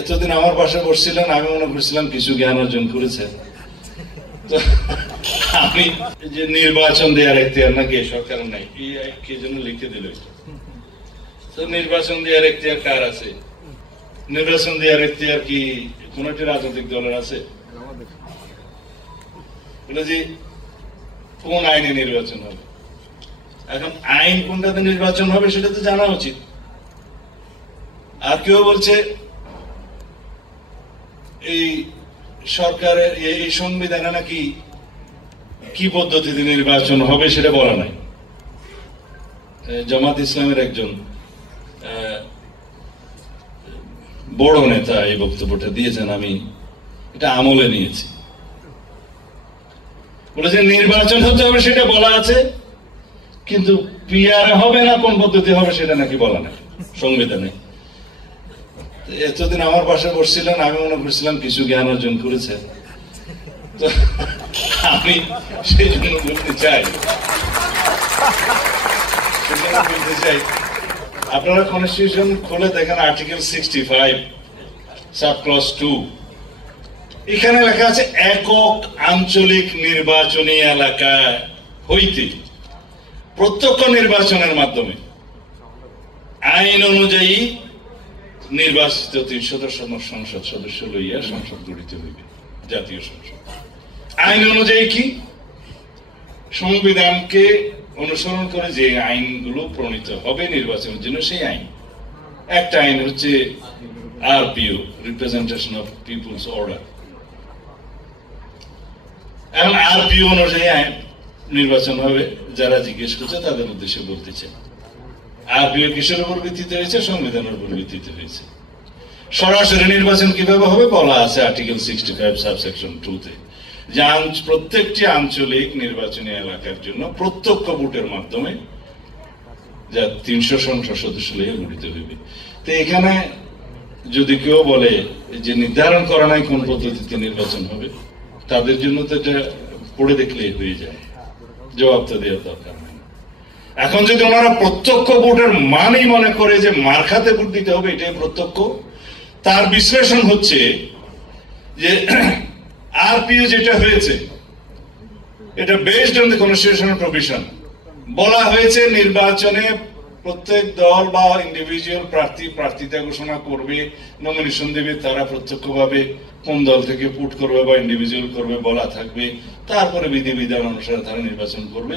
এতদিন আমার পাশে বসছিলেন, আমি মনে করছিলাম কিছু জ্ঞান অর্জন করেছেন। তো আমি যে নির্বাচন দেওয়ার এখতিয়ার নাকি সরকার নাই, কে যেন লিখে দিল। তো নির্বাচন দেওয়ার এখতিয়ার কার আছে? নির্বাচন দেওয়ার এখতিয়ার কি কোন একটি রাজনৈতিক দলের আছে? যে কোন আইনে নির্বাচন হবে, এখন আইন কোনটাতে নির্বাচন হবে সেটা তো জানা উচিত। আর কেউ বলছে এই সরকারের এই সংবিধানে নাকি কি পদ্ধতিতে নির্বাচন হবে সেটা বলা নাই। জামাত ইসলামের একজন বড় নেতা এই বক্তব্যটা দিয়েছেন, আমি এটা আমলে নিয়েছি। বলেছেন নির্বাচন হতে হবে সেটা বলা আছে, কিন্তু পিআর হবে না কোন পদ্ধতি হবে সেটা নাকি বলা নাই সংবিধানে। এতদিন আমার পাশে বসছিলেন, আমি মনে করছিলাম কিছু জ্ঞান অর্জন করেছেন। তো আমি সেই জন্য বলতে চাই, আপনারা কনস্টিটিউশন খুলে দেখেন আর্টিকেল 65 সাব ক্লজ 2, এখানে লেখা আছে একক আঞ্চলিক নির্বাচনী এলাকা হইতে প্রত্যক্ষ নির্বাচনের মাধ্যমে আইন অনুযায়ী নির্বাচিত 310 সংসদ সদস্য লইয়া সংসদ গঠিত হইবে, জাতীয় সংসদ। আইন অনুযায়ী কি? সংবিধানকে অনুসরণ করে যে আইনগুলো প্রণীত হবে নির্বাচনের জন্য সেই আইন। একটা আইন হচ্ছে RPO, representation of people's order. এখন আরপিও অনুযায়ী আইন নির্বাচন হবে। যারা জিজ্ঞেস করছে তাদের উদ্দেশ্যে বলতে চাই, আরপিও কিসের উপর ভিত্তিতে হয়েছে? সংবিধানের উপর ভিত্তিতে হয়েছে। সরাসরি নির্বাচন কিভাবে হবে বলা আছে আর্টিকেল 65 সাবসেকশন 2 তে, যে প্রত্যেকটি আঞ্চলিক নির্বাচনী এলাকার জন্য প্রত্যক্ষ ভোটের মাধ্যমে যা 300 সংসদ সদস্য নিয়ে গঠিত হইবে। তো এখানে যদি কেউ বলে যে নির্ধারণ করা নাই কোন পদ্ধতিতে নির্বাচন হবে, তাদের জন্য তো এটা পড়ে দেখলেই হয়ে যায়, জবাব তো দেওয়ার দরকার নেই। এখন যদি ওনারা প্রত্যক্ষ ভোটের মানেই মনে করে যে মার্কাতে ভোট দিতে হবে এটাই প্রত্যক্ষ, তার বিশ্লেষণ হচ্ছে যে আরপিও যেটা হয়েছে এটা based on the constitutional provision. বলা হয়েছে নির্বাচনে প্রত্যেক দল বা ইন্ডিভিজুয়াল প্রার্থিতা ঘোষণা করবে, নমিনেশন দেবে, তারা প্রত্যক্ষভাবে কোন দল থেকে পুট করবে বা ইন্ডিভিজুয়াল করবে বলা থাকবে, তারপরে বিধিবিধান অনুসারে তারা নির্বাচন করবে।